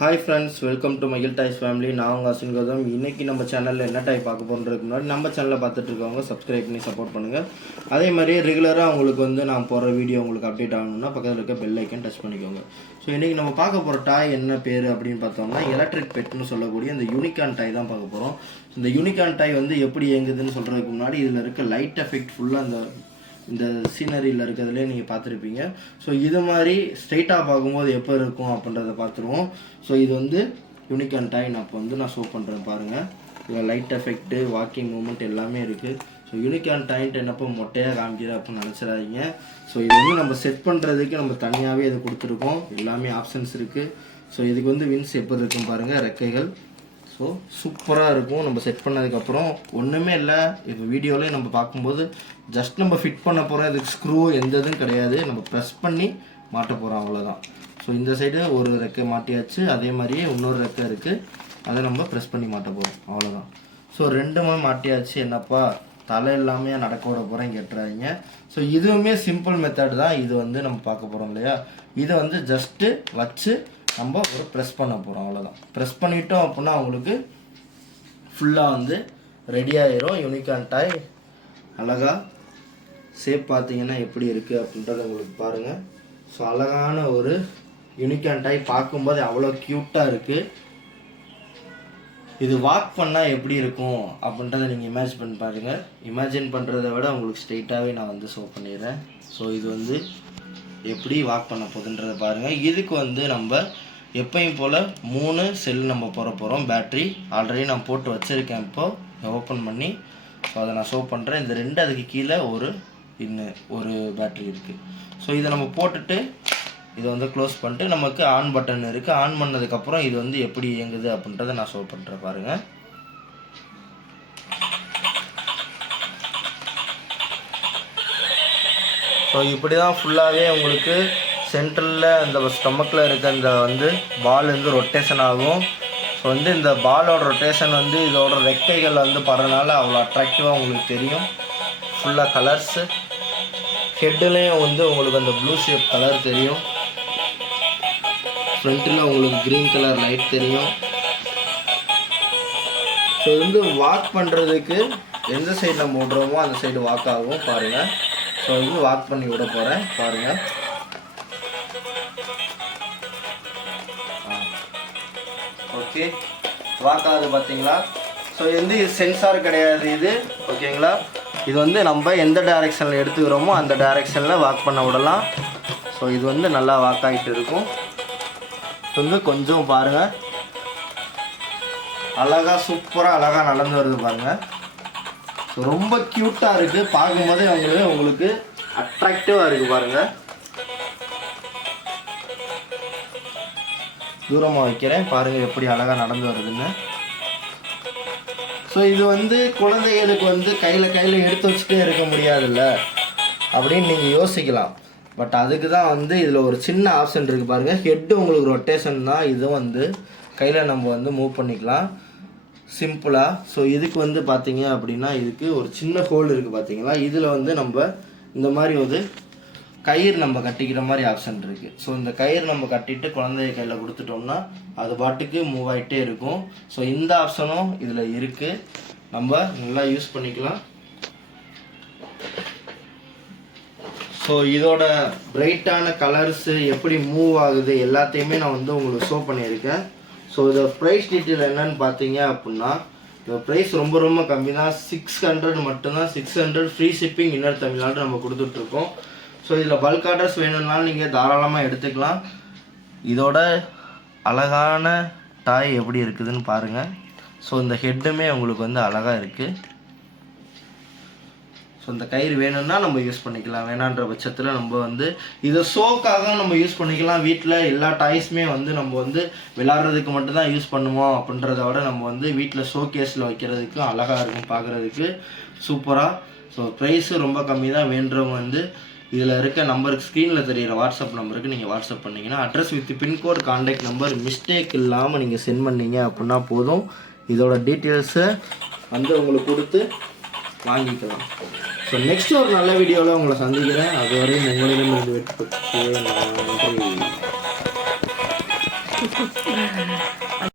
Hi friends, welcome to மகில் toys family. நான் உங்கள் அஸ்வின் கௌதம். இன்றைக்கி நம்ம சேனலில் என்ன டாய் பார்க்க போகிறதுக்கு முன்னாடி நம்ம சேனலில் பார்த்துட்டு இருக்கவங்க சப்ஸ்கிரைப் பண்ணி சப்போர்ட் பண்ணுங்கள். அதே மாதிரி ரெகுலராக உங்களுக்கு நான் போகிற வீடியோ உங்களுக்கு அப்டேட் ஆகணும்னா பக்கத்தில் இருக்க பெல் ஐக்கன் டச் பண்ணிக்கோங்க. ஸோ இன்றைக்கி நம்ம பார்க்க போகிற டாய் என்ன பேர் அப்படின்னு பார்த்தோம்னா எலக்ட்ரிக் பெட்னு சொல்லக்கூடிய இந்த யூனிகார்ன் டாய் தான் பார்க்க போகிறோம். இந்த யூனிகார்ன் டாய் எப்படி இயங்குதுன்னு சொல்கிறதுக்கு முன்னாடி இதில் இருக்க லைட் எஃபெக்ட் ஃபுல்லாக இந்த சீனரியில் இருக்கிறதுலே நீங்கள் பார்த்துருப்பீங்க. ஸோ இது மாதிரி ஸ்ட்ரைட்டாக பார்க்கும்போது எப்போ இருக்கும் அப்படின்றத பார்த்துருவோம். ஸோ இது யூனிகார்ன் டாய் நான் ஷோ பண்ணுறேன் பாருங்கள். இதில் லைட் எஃபெக்ட்டு, வாக்கிங் மூமெண்ட் எல்லாமே இருக்குது. ஸோ யூனிகார்ன் டாய்ன்ட்டு என்னப்போ மொட்டையாக காமிக்கிறேன் அப்படின்னு நினச்சிடாதீங்க. ஸோ இது நம்ம செட் பண்ணுறதுக்கு நம்ம தனியாகவே இது கொடுத்துருக்கோம். எல்லாமே ஆப்ஷன்ஸ் இருக்குது. ஸோ இதுக்கு வின்ஸ் எப்படி இருக்கும் பாருங்கள், ரெக்கைகள். ஸோ சூப்பராக இருக்கும். நம்ம செட் பண்ணதுக்கப்புறம் ஒன்றுமே இல்லை. இப்போ வீடியோவிலே நம்ம பார்க்கும்போது ஜஸ்ட் நம்ம ஃபிட் பண்ண போகிறோம். இதுக்கு ஸ்க்ரூ எந்த இதுவும் கிடையாது. நம்ம ப்ரெஸ் பண்ணி மாட்ட போகிறோம், அவ்வளோதான். ஸோ இந்த சைடு ஒரு ரெக்கை மாட்டியாச்சு. அதே மாதிரியே இன்னொரு ரெக்கை இருக்குது, அதை நம்ம ப்ரெஸ் பண்ணி மாட்ட போகிறோம், அவ்வளோதான். ஸோ ரெண்டுமே மாட்டியாச்சு. என்னப்பா தலை இல்லாமல் நடக்க விட போகிறேன் கேட்டுறாதீங்க. ஸோ இதுவுமே சிம்பிள் மெத்தட் தான். இது நம்ம பார்க்க போகிறோம் இல்லையா. இதை ஜஸ்ட்டு வச்சு நம்ம ஒரு ப்ரெஸ் பண்ண போகிறோம், அவ்வளோதான். ப்ரெஸ் பண்ணிட்டோம் அப்படின்னா அவங்களுக்கு ஃபுல்லாக ரெடி ஆயிரும். யூனிகார்ன் டாய் அழகாக ஷேப் பார்த்தீங்கன்னா எப்படி இருக்குது அப்படின்றத உங்களுக்கு பாருங்கள். ஸோ அழகான ஒரு யூனிகார்ன் டாய் பார்க்கும்போது அவ்வளோ க்யூட்டாக இருக்குது. இது வாக் பண்ணால் எப்படி இருக்கும் அப்படின்றத நீங்கள் இமேஜின் பண்ணி பாருங்கள். இமேஜின் பண்ணுறதை விட உங்களுக்கு ஸ்ட்ரெயிட்டாகவே நான் ஷோ பண்ணிடுறேன். ஸோ இது எப்படி வாக் பண்ண போகுதுன்றதை பாருங்கள். இதுக்கு நம்ம எப்பயும் போல் 3 செல் நம்ம போட போகிறோம். பேட்ரி ஆல்ரெடி நான் போட்டு வச்சுருக்கேன். இப்போது ஓப்பன் பண்ணி ஸோ அதை நான் ஷோ பண்ணுறேன். இந்த 2 அதுக்கு கீழே ஒரு பேட்ரி இருக்குது. ஸோ இதை நம்ம போட்டுட்டு இதை க்ளோஸ் பண்ணிட்டு நமக்கு ஆன் பட்டன் இருக்குது. ஆன் பண்ணதுக்கப்புறம் இது எப்படி இயங்குது அப்படின்றத நான் ஷோ பண்ணுறேன் பாருங்கள். ஸோ இப்படி தான் ஃபுல்லாகவே உங்களுக்கு சென்ட்ரலில் இந்த ஸ்டொமக்கில் இருக்க இந்த பால் ரொட்டேஷன் ஆகும். ஸோ இந்த பாலோட ரொட்டேஷன் இதோட ரெக்கைகள் படுறதுனால அவ்வளோ அட்ராக்டிவாக உங்களுக்கு தெரியும். ஃபுல்லாக கலர்ஸு ஹெட்டுலேயும் உங்களுக்கு அந்த ப்ளூ ஷேப் கலர் தெரியும். ஃப்ரண்ட்டில் உங்களுக்கு க்ரீன் கலர் லைட் தெரியும். ஸோ வாக் பண்ணுறதுக்கு எந்த சைடு நம்ம விட்றோமோ அந்த சைடு வாக் ஆகும் பாருங்கள். ஸோ வாக் பண்ணி விட போகிறேன் பாருங்கள். ஓகே, வாக் ஆகுது பார்த்தீங்களா. ஸோ இது சென்சார் கிடையாது இது, ஓகேங்களா. இது நம்ம எந்த டைரெக்ஷனில் எடுத்துக்கிறோமோ அந்த டைரெக்ஷனில் வாக் பண்ண விடலாம். ஸோ இது நல்லா வாக் ஆகிட்டு இருக்கும். கொஞ்சம் பாருங்கள், அழகாக சூப்பராக அழகாக நடந்து வருது பாருங்கள். ஸோ ரொம்ப க்யூட்டாக இருக்குது. பார்க்கும்போதே உங்களுக்கு அட்ராக்டிவாக இருக்குது பாருங்கள். தூரமாக வைக்கிறேன் பாருங்கள் எப்படி அழகாக நடந்து வருதுன்னு. ஸோ இது குழந்தைகளுக்கு கையில் எடுத்து வச்சுட்டே இருக்க முடியாதுல்ல அப்படின்னு நீங்கள் யோசிக்கலாம். பட் அதுக்கு தான் இதில் ஒரு சின்ன ஆப்ஷன் இருக்குது பாருங்கள். ஹெட்டு உங்களுக்கு ரொட்டேஷன் தான். இது கையில் நம்ம மூவ் பண்ணிக்கலாம் சிம்பிளாக. ஸோ இதுக்கு பார்த்தீங்க அப்படின்னா இதுக்கு ஒரு சின்ன ஹோல் இருக்குது பார்த்தீங்களா. இதில் நம்ம இந்த மாதிரி கயிறு நம்ம கட்டிக்கிற மாதிரி ஆப்ஷன் இருக்குது. ஸோ இந்த கயிறு நம்ம கட்டிட்டு குழந்தைய கையில் கொடுத்துட்டோம்னா அது பாட்டுக்கு மூவ் ஆகிட்டே இருக்கும். ஸோ இந்த ஆப்ஷனும் இதில் இருக்குது, நம்ம நல்லா யூஸ் பண்ணிக்கலாம். ஸோ இதோட பிரைட்டான கலர்ஸு எப்படி மூவ் ஆகுது எல்லாத்தையுமே நான் உங்களுக்கு ஷோ பண்ணியிருக்கேன். ஸோ இதோட ப்ரைஸ் டீட்டெயில் என்னன்னு பார்த்தீங்க அப்படின்னா இந்த ப்ரைஸ் ரொம்ப ரொம்ப கம்மி தான். 600 மட்டும்தான். 600 ஃப்ரீ ஷிப்பிங் இன்னர் தமிழ்நாடு நம்ம கொடுத்துட்ருக்கோம். ஸோ இதில் பல்க் ஆர்டர்ஸ் வேணும்னாலும் நீங்கள் தாராளமாக எடுத்துக்கலாம். இதோட அழகான டாய் எப்படி இருக்குதுன்னு பாருங்கள். ஸோ இந்த ஹெட்டுமே உங்களுக்கு அழகாக இருக்குது. ஸோ இந்த கயிறு வேணும்னா நம்ம யூஸ் பண்ணிக்கலாம். வேணான்ற பட்சத்தில் நம்ம இதை ஷோக்காக நம்ம யூஸ் பண்ணிக்கலாம். வீட்டில் எல்லா டாய்ஸுமே நம்ம விளாட்றதுக்கு மட்டும்தான் யூஸ் பண்ணுவோம் அப்படின்றத விட நம்ம வீட்டில் ஷோ கேஸில் வைக்கிறதுக்கு அழகாக இருக்கும் பார்க்குறதுக்கு சூப்பராக. ஸோ ப்ரைஸு ரொம்ப கம்மி தான். வேண்டுறவங்க இதில் இருக்க நம்பருக்கு ஸ்க்ரீனில் தெரிகிற வாட்ஸ்அப் நம்பருக்கு நீங்கள் வாட்ஸ்அப் பண்ணிங்கன்னா address with pincode contact number mistake இல்லாமல் நீங்கள் சென்ட் பண்ணிங்க அப்படின்னா போதும். இதோட டீட்டெயில்ஸை உங்களுக்கு கொடுத்து வாங்கிக்கலாம். ஸோ நெக்ஸ்ட் ஒரு நல்ல வீடியோவில் உங்களை சந்திக்கிறேன். அதுவரையும் உங்களிடமிருந்து வெற்றி.